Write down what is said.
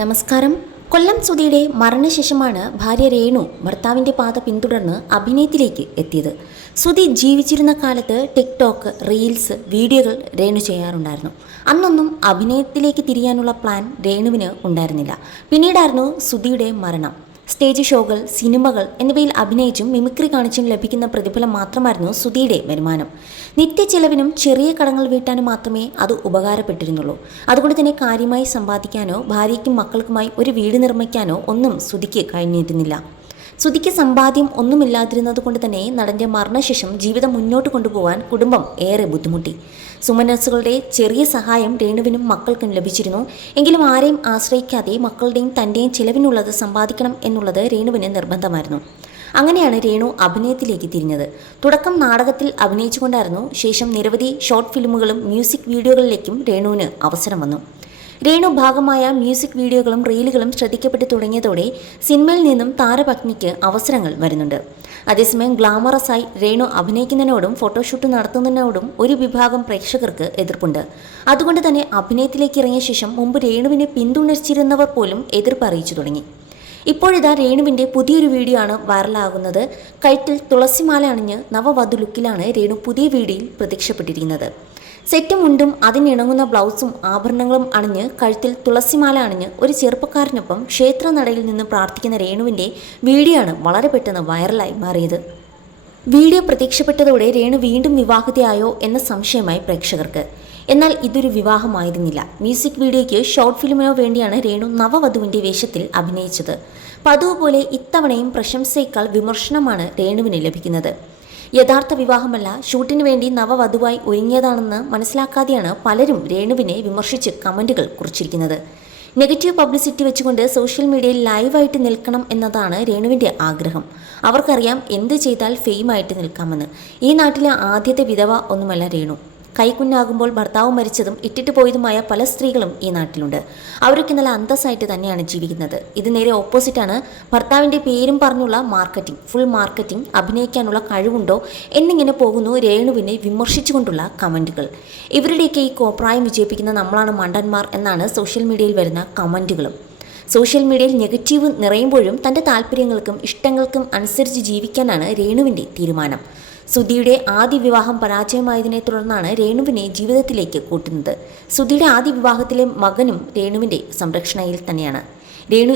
നമസ്കാരം. കൊല്ലം സുധിയുടെ മരണശേഷമാണ് ഭാര്യ രേണു ഭർത്താവിൻ്റെ പാത പിന്തുടർന്ന് അഭിനയത്തിലേക്ക് എത്തിയത്. സുധി ജീവിച്ചിരുന്ന കാലത്ത് ടിക്ടോക്ക്, റീൽസ്, വീഡിയോകൾ രേണു ചെയ്യാറുണ്ടായിരുന്നു. അന്നൊന്നും അഭിനയത്തിലേക്ക് തിരിയാനുള്ള പ്ലാൻ രേണുവിന് ഉണ്ടായിരുന്നില്ല. പിന്നീടായിരുന്നു സുധിയുടെ മരണം. സ്റ്റേജ് ഷോകൾ, സിനിമകൾ എന്നിവയിൽ അഭിനയിച്ചും മിമിക്രി കാണിച്ചും ലഭിക്കുന്ന പ്രതിഫലം മാത്രമായിരുന്നു സുധിയുടെ വരുമാനം. നിത്യച്ചെലവിനും ചെറിയ കടങ്ങൾ വീട്ടാനും മാത്രമേ അത് ഉപകാരപ്പെട്ടിരുന്നുള്ളൂ. അതുകൊണ്ട് തന്നെ കാര്യമായി സമ്പാദിക്കാനോ ഭാര്യയ്ക്കും മക്കൾക്കുമായി ഒരു വീട് നിർമ്മിക്കാനോ ഒന്നും സുധിക്ക് കഴിഞ്ഞിരുന്നില്ല. സുധിക്ക് സമ്പാദ്യം ഒന്നുമില്ലാതിരുന്നത് കൊണ്ട് തന്നെ നടൻ്റെ മരണശേഷം ജീവിതം മുന്നോട്ട് കൊണ്ടുപോകാൻ കുടുംബം ഏറെ ബുദ്ധിമുട്ടി. സുമനസ്സുകളുടെ ചെറിയ സഹായം രേണുവിനും മക്കൾക്കും ലഭിച്ചിരുന്നു. എങ്കിലും ആരെയും ആശ്രയിക്കാതെ മക്കളുടെയും തൻ്റെയും ചിലവിനുള്ളത് സമ്പാദിക്കണം എന്നുള്ളത് രേണുവിന് നിർബന്ധമായിരുന്നു. അങ്ങനെയാണ് രേണു അഭിനയത്തിലേക്ക് തിരിഞ്ഞത്. തുടക്കം നാടകത്തിൽ അഭിനയിച്ചുകൊണ്ടായിരുന്നു. ശേഷം നിരവധി ഷോർട്ട് ഫിലിമുകളും മ്യൂസിക് വീഡിയോകളിലേക്കും രേണുവിന് അവസരം വന്നു. രേണു ഭാഗമായ മ്യൂസിക് വീഡിയോകളും റീലുകളും ശ്രദ്ധിക്കപ്പെട്ടു തുടങ്ങിയതോടെ സിനിമയിൽ നിന്നും താരപത്നിക്ക് അവസരങ്ങൾ വരുന്നുണ്ട്. അതേസമയം ഗ്ലാമറസായി രേണു അഭിനയിക്കുന്നതിനോടും ഫോട്ടോഷൂട്ട് നടത്തുന്നതിനോടും ഒരു വിഭാഗം പ്രേക്ഷകർക്ക് എതിർപ്പുണ്ട്. അതുകൊണ്ട് തന്നെ അഭിനയത്തിലേക്ക് ഇറങ്ങിയ ശേഷം മുമ്പ് രേണുവിനെ പിന്തുണച്ചിരുന്നവർ പോലും എതിർപ്പ് അറിയിച്ചു തുടങ്ങി. ഇപ്പോഴിതാ രേണുവിൻ്റെ പുതിയൊരു വീഡിയോ ആണ് വൈറലാകുന്നത്. കഴുത്തിൽ തുളസിമാല അണിഞ്ഞ് നവവധു ലുക്കിലാണ് രേണു പുതിയ വീഡിയോയിൽ പ്രത്യക്ഷപ്പെട്ടിരിക്കുന്നത്. സെറ്റും മുണ്ടും അതിനിണങ്ങുന്ന ബ്ലൗസും ആഭരണങ്ങളും അണിഞ്ഞ് കഴുത്തിൽ തുളസിമാല അണിഞ്ഞ് ഒരു ചെറുപ്പക്കാരനൊപ്പം ക്ഷേത്രനടയിൽ നിന്ന് പ്രാർത്ഥിക്കുന്ന രേണുവിൻ്റെ വീഡിയോ ആണ് വളരെ പെട്ടെന്ന് വൈറലായി മാറിയത്. വീഡിയോ പ്രത്യക്ഷപ്പെട്ടതോടെ രേണു വീണ്ടും വിവാഹിതയായോ എന്ന സംശയമായി പ്രേക്ഷകർക്ക്. എന്നാൽ ഇതൊരു വിവാഹമായിരുന്നില്ല. മ്യൂസിക് വീഡിയോയ്ക്ക് ഷോർട്ട് ഫിലിമിനോ വേണ്ടിയാണ് രേണു നവവധുവിൻ്റെ വേഷത്തിൽ അഭിനയിച്ചത്. പതിവ് പോലെ ഇത്തവണയും പ്രശംസയേക്കാൾ വിമർശനമാണ് രേണുവിന് ലഭിക്കുന്നത്. യഥാർത്ഥ വിവാഹമല്ല, ഷൂട്ടിന് വേണ്ടി നവവധുവായി ഒരുങ്ങിയതാണെന്ന് മനസ്സിലാക്കാതെയാണ് പലരും രേണുവിനെ വിമർശിച്ച് കമൻറ്റുകൾ കുറിച്ചിരിക്കുന്നത്. നെഗറ്റീവ് പബ്ലിസിറ്റി വെച്ചുകൊണ്ട് സോഷ്യൽ മീഡിയയിൽ ലൈവായിട്ട് നിൽക്കണം എന്നതാണ് രേണുവിൻ്റെ ആഗ്രഹം. അവർക്കറിയാം എന്ത് ചെയ്താൽ ഫെയിമായിട്ട് നിൽക്കാമെന്ന്. ഈ നാട്ടിലെ ആദ്യത്തെ വിധവ ഒന്നുമല്ല രേണു. കൈക്കുഞ്ഞാകുമ്പോൾ ഭർത്താവ് മരിച്ചതും ഇട്ടിട്ട് പോയതുമായ പല സ്ത്രീകളും ഈ നാട്ടിലുണ്ട്. അവരൊക്കെ നല്ല അന്തസ്സായിട്ട് തന്നെയാണ് ജീവിക്കുന്നത്. ഇത് നേരെ ഓപ്പോസിറ്റാണ്. ഭർത്താവിൻ്റെ പേരും പറഞ്ഞുള്ള മാർക്കറ്റിംഗ്, ഫുൾ മാർക്കറ്റിംഗ്, അഭിനയിക്കാനുള്ള കഴിവുണ്ടോ എന്നിങ്ങനെ പോകുന്നു രേണുവിനെ വിമർശിച്ചുകൊണ്ടുള്ള കമൻറ്റുകൾ. ഇവരുടെയൊക്കെ ഈ കോപ്രായം വിജയിപ്പിക്കുന്ന നമ്മളാണ് മണ്ടന്മാർ എന്നാണ് സോഷ്യൽ മീഡിയയിൽ വരുന്ന കമൻറ്റുകളും. സോഷ്യൽ മീഡിയയിൽ നെഗറ്റീവ് നിറയുമ്പോഴും തൻ്റെ താല്പര്യങ്ങൾക്കും ഇഷ്ടങ്ങൾക്കും അനുസരിച്ച് ജീവിക്കാനാണ് രേണുവിൻ്റെ തീരുമാനം. സുധിയുടെ ആദ്യ വിവാഹം പരാജയമായതിനെ തുടർന്നാണ് രേണുവിനെ ജീവിതത്തിലേക്ക് കൂട്ടുന്നത്. സുധിയുടെ ആദ്യ വിവാഹത്തിലെ മകനും രേണുവിൻ്റെ സംരക്ഷണയിൽ തന്നെയാണ്. രേണു